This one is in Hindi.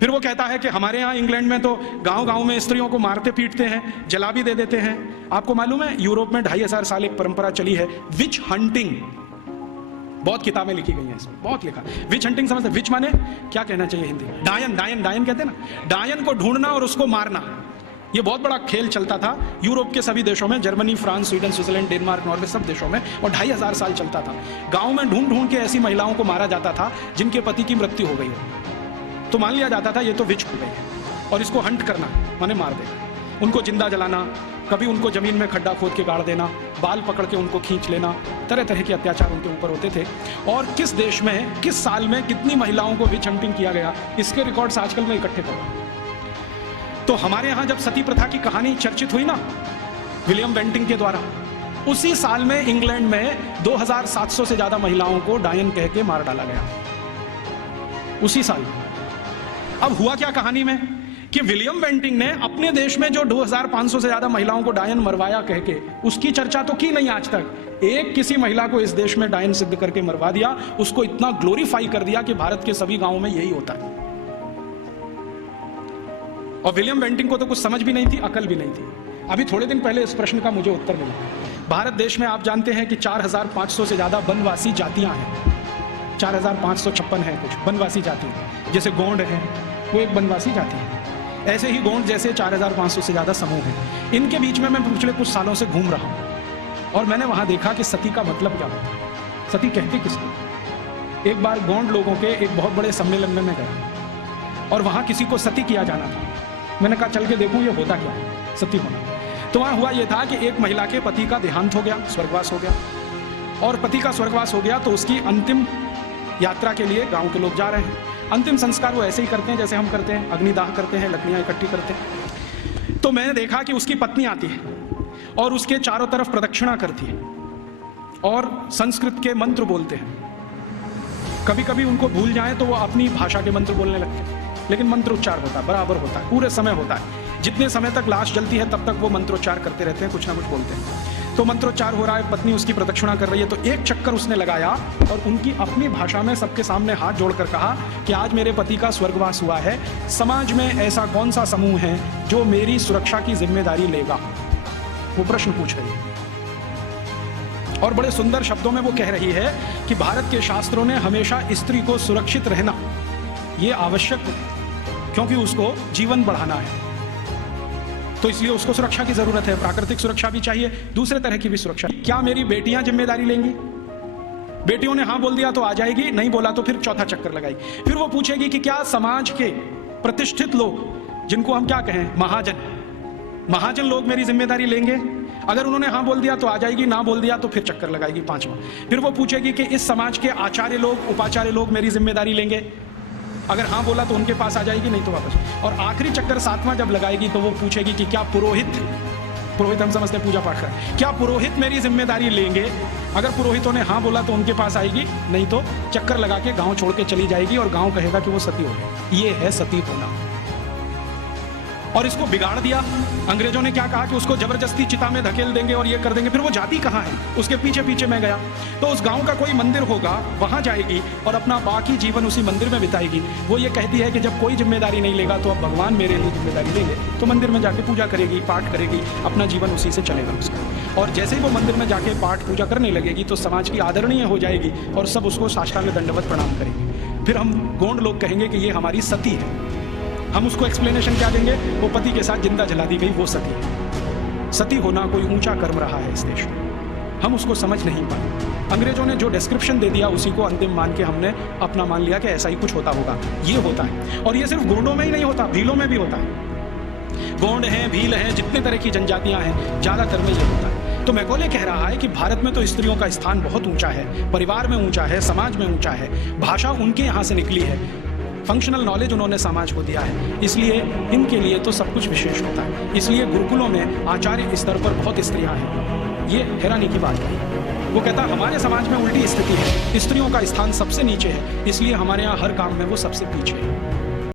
फिर वो कहता है कि हमारे यहाँ इंग्लैंड में तो गांव गांव में स्त्रियों को मारते पीटते हैं, जला भी दे देते हैं। आपको मालूम है यूरोप में 2500 साल एक परंपरा चली है विच हंटिंग। बहुत किताबें लिखी गई हैं इसमें, बहुत लिखा। विच हंटिंग समझते? विच माने क्या कहना चाहिए हिंदी? डायन। डायन डायन कहते हैं ना, डायन को ढूंढना और उसको मारना। ये बहुत बड़ा खेल चलता था यूरोप के सभी देशों में, Germany, France, Sweden, Switzerland, Denmark, Norway, सब देशों में, और 2500 साल चलता था। गांव में ढूंढ ढूंढ के ऐसी महिलाओं को मारा जाता था जिनके पति की मृत्यु हो गई हो, तो मान लिया जाता था ये तो विच हो गई है, और इसको हंट करना माने मार देना। उनको जिंदा जलाना, कभी उनको जमीन में खड्डा खोद के गाड़ देना, बाल पकड़ के उनको खींच लेना, तरह तरह के अत्याचार उनके ऊपर होते थे। और किस देश में किस साल में कितनी महिलाओं को विच हंटिंग किया गया, इसके रिकॉर्ड्स आजकल मैं इकट्ठे कर रहा हूं। तो हमारे यहां जब सती प्रथा की कहानी चर्चित हुई ना विलियम बेंटिंग के द्वारा, उसी साल में इंग्लैंड में 2700 से ज्यादा महिलाओं को डायन कह के मार डाला गया, उसी साल। अब हुआ क्या कहानी में कि विलियम बेंटिंग ने अपने देश में जो 2500 से ज्यादा महिलाओं को डायन मरवाया कह के, उसकी चर्चा तो की नहीं आज तक। एक किसी महिला को इस देश में डायन सिद्ध करके मरवा दिया, उसको इतना ग्लोरीफाई कर दिया कि भारत के सभी गांवों में यही होता है। और विलियम बेंटिंग को तो कुछ समझ भी नहीं थी, अकल भी नहीं थी। अभी थोड़े दिन पहले इस प्रश्न का मुझे उत्तर मिला। भारत देश में आप जानते हैं कि 4500 से ज्यादा वनवासी जातियां हैं। 4556 है कुछ वनवासी जातियां, जैसे गोंड है वो एक वनवासी जाति है। ऐसे ही गोंड जैसे 4500 से ज्यादा समूह हैं। इनके बीच में मैं पिछले कुछ सालों से घूम रहा हूं और मैंने वहां देखा कि सती का मतलब क्या होता है, सती कहते किसको। एक बार गोंड लोगों के एक बहुत बड़े सम्मेलन में मैं गया और वहां किसी को सती किया जाना था। मैंने कहा चल के देखूं ये होता क्या है सती होना। तो वहां हुआ ये था कि एक महिला के पति का देहांत हो गया, स्वर्गवास हो गया, और पति का स्वर्गवास हो गया तो उसकी अंतिम यात्रा के लिए गांव के लोग जा रहे हैं। अंतिम संस्कार वो ऐसे ही करते हैं जैसे हम करते हैं, अग्निदाह करते हैं, लकड़ियां इकट्ठी करते हैं। तो मैंने देखा कि उसकी पत्नी आती है और उसके चारों तरफ प्रदक्षिणा करती है और संस्कृत के मंत्र बोलते हैं। कभी कभी उनको भूल जाए तो वो अपनी भाषा के मंत्र बोलने लगते हैं, लेकिन मंत्र उच्चार होता है, बराबर होता है, पूरे समय होता है। जितने समय तक लाश जलती है तब तक वो मंत्रोच्चार करते रहते हैं, कुछ ना कुछ बोलते हैं। तो मंत्रोच्चार हो रहा है, पत्नी उसकी प्रदक्षिणा कर रही है, तो एक चक्कर उसने लगाया और उनकी अपनी भाषा में सबके सामने हाथ जोड़कर कहा कि आज मेरे पति का स्वर्गवास हुआ है, समाज में ऐसा कौन सा समूह है जो मेरी सुरक्षा की जिम्मेदारी लेगा। वो प्रश्न पूछ रही है और बड़े सुंदर शब्दों में वो कह रही है कि भारत के शास्त्रों ने हमेशा स्त्री को सुरक्षित रहना ये आवश्यक है, क्योंकि उसको जीवन बढ़ाना है, तो इसलिए उसको सुरक्षा की जरूरत है। प्राकृतिक सुरक्षा भी चाहिए, दूसरे तरह की भी सुरक्षा। क्या मेरी बेटियां जिम्मेदारी लेंगी? बेटियों ने हाँ बोल दिया तो आ जाएगी, नहीं बोला तो फिर चौथा चक्कर लगाएगी। फिर वो पूछेगी कि क्या समाज के प्रतिष्ठित लोग, जिनको हम क्या कहें महाजन लोग मेरी जिम्मेदारी लेंगे? अगर उन्होंने हाँ बोल दिया तो आ जाएगी, ना बोल दिया तो फिर चक्कर लगाएगी पांचवा। फिर वो पूछेगी कि इस समाज के आचार्य लोग, उपाचार्य लोग मेरी जिम्मेदारी लेंगे? अगर हाँ बोला तो उनके पास आ जाएगी, नहीं तो वापस। और आखिरी चक्कर सातवां जब लगाएगी तो वो पूछेगी कि क्या पुरोहित हम समझते हैं पूजा पाठ कर, क्या पुरोहित मेरी जिम्मेदारी लेंगे? अगर पुरोहितों ने हाँ बोला तो उनके पास आएगी, नहीं तो चक्कर लगा के गांव छोड़ के चली जाएगी और गांव कहेगा कि वो सती हो गई। ये है सती होना। और इसको बिगाड़ दिया अंग्रेजों ने। क्या कहा कि उसको जबरदस्ती चिता में धकेल देंगे और ये कर देंगे। फिर वो जाती कहाँ है, उसके पीछे पीछे मैं गया तो उस गांव का कोई मंदिर होगा, वहां जाएगी और अपना बाकी जीवन उसी मंदिर में बिताएगी। वो ये कहती है कि जब कोई जिम्मेदारी नहीं लेगा तो अब भगवान मेरे लिए जिम्मेदारी लेंगे। तो मंदिर में जाके पूजा करेगी, पाठ करेगी, अपना जीवन उसी से चलेगा उसका। और जैसे ही वो मंदिर में जाके पाठ पूजा करने लगेगी तो समाज की आदरणीय हो जाएगी और सब उसको साष्टांग दंडवत प्रणाम करेंगे। फिर हम गोंड लोग कहेंगे कि ये हमारी सती है। हम उसको एक्सप्लेनेशन क्या देंगे? वो पति के साथ जिंदा जला दी गई, वो सती है। सती होना कोई ऊंचा कर्म रहा है इस देश में, हम उसको समझ नहीं पाए। अंग्रेजों ने जो डिस्क्रिप्शन दे दिया उसी को अंतिम मान के हमने अपना मान लिया कि ऐसा ही कुछ होता होगा। ये होता है, और ये सिर्फ गोंडों में ही नहीं होता, भीलों में भी होता है। गोंड हैं, भील हैं, जितने तरह की जनजातियां हैं, ज्यादातर में ये होता है। तो मैकॉले कह रहा है कि भारत में तो स्त्रियों का स्थान बहुत ऊंचा है, परिवार में ऊंचा है, समाज में ऊंचा है, भाषा उनके यहाँ से निकली है, फंक्शनल नॉलेज उन्होंने समाज को दिया है, इसलिए इनके लिए तो सब कुछ विशेष होता है। इसलिए गुरुकुलों में आचार्य स्तर पर बहुत स्त्रियां हैं। ये हैरानी की बात है। वो कहता हमारे समाज में उल्टी स्थिति है, स्त्रियों का स्थान सबसे नीचे है, इसलिए हमारे यहाँ हर काम में वो सबसे पीछे है।